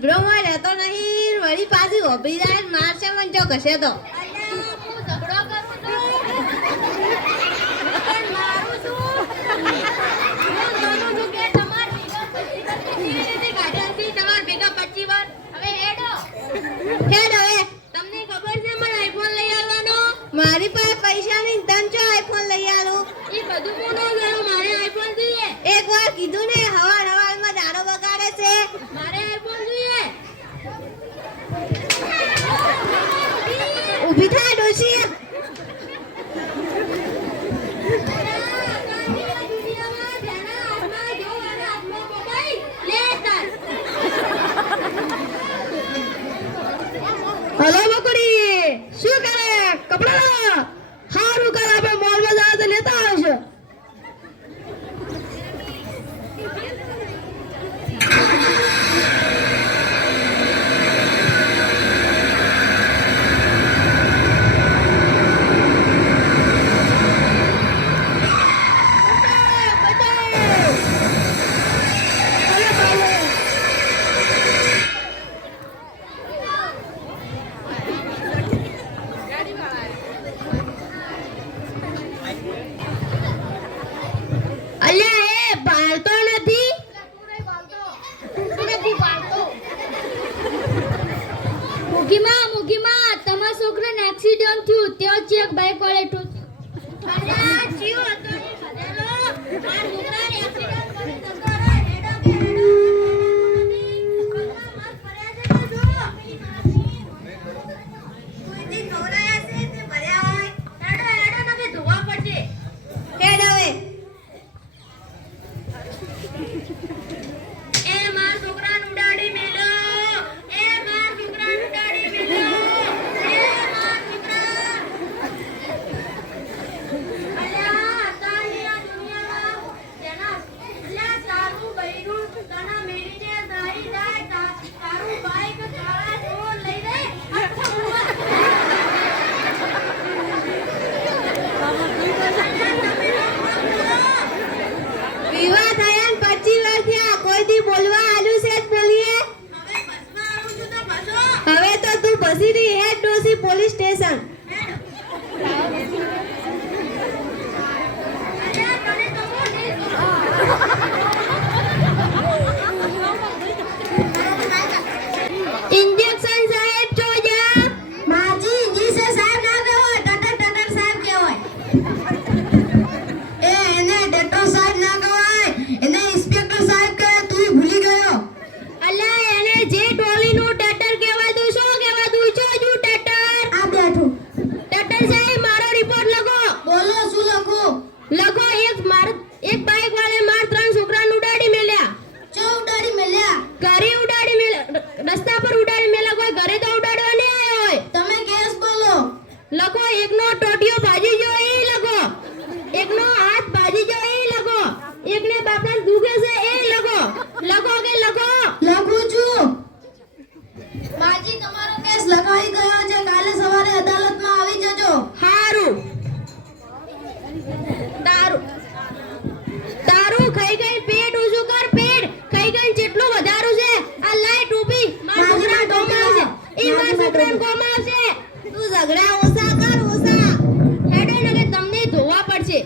ઝઘડો માં રહેતો નહીં. વળી પાછી ઓભી જાય મારશે મને જો કશે તો. મારી પાસે પૈસા નહીં તન જો આઈફોન લઈ આલું? એ બધું મોનો મારે આઈફોન જોઈએ. એક વાર કીધું ને ભાળતો નથી? મુગીમાં મુગીમાં તમારા છોકરાને એક્સિડન્ટ થયું તેઓ ચેક બાઇક વાળે ટૂટ કઈ કઈ પેટ ઉજુ કર પેટ કઈ કઈ જેટલું વધારું છે? આ લાઈટ ઊભી. માર છોકરા કોમા આવશે. ઈ માર છોકરા કોમા આવશે. તું ઝઘડા ઓસા કર ઓસા હેડે નગે તમને ધોવા પડશે.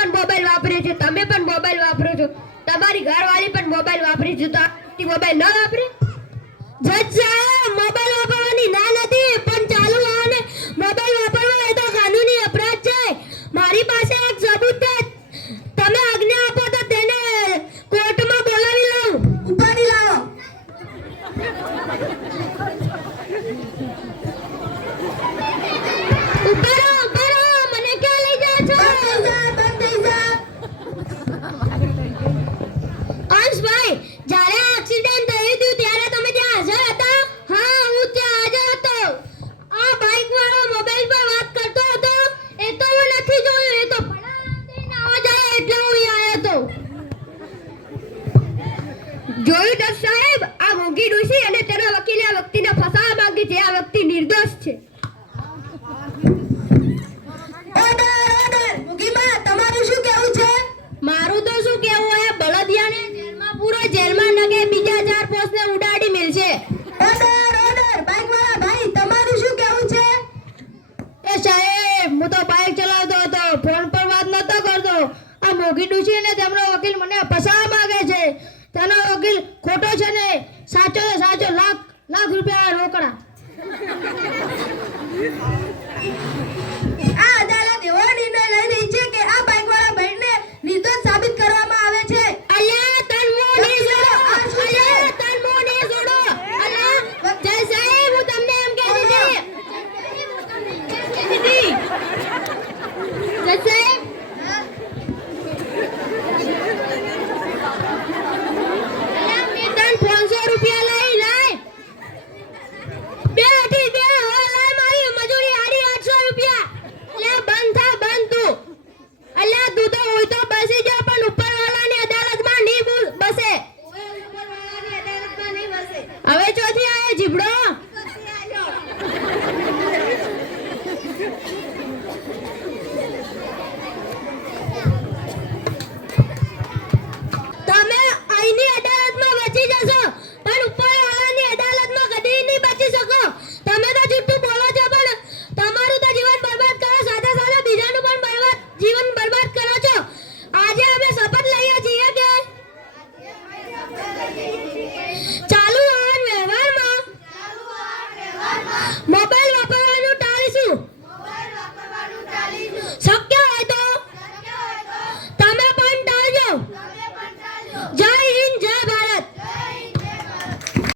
પણ મોબાઈલ વાપરે છે, તમે પણ મોબાઈલ વાપરો છો. તમારી ઘરવાળી પણ મોબાઈલ વાપરી છે, તો મોબાઈલ ન વાપરે? જજ હવે ચોથી આવે જીબડો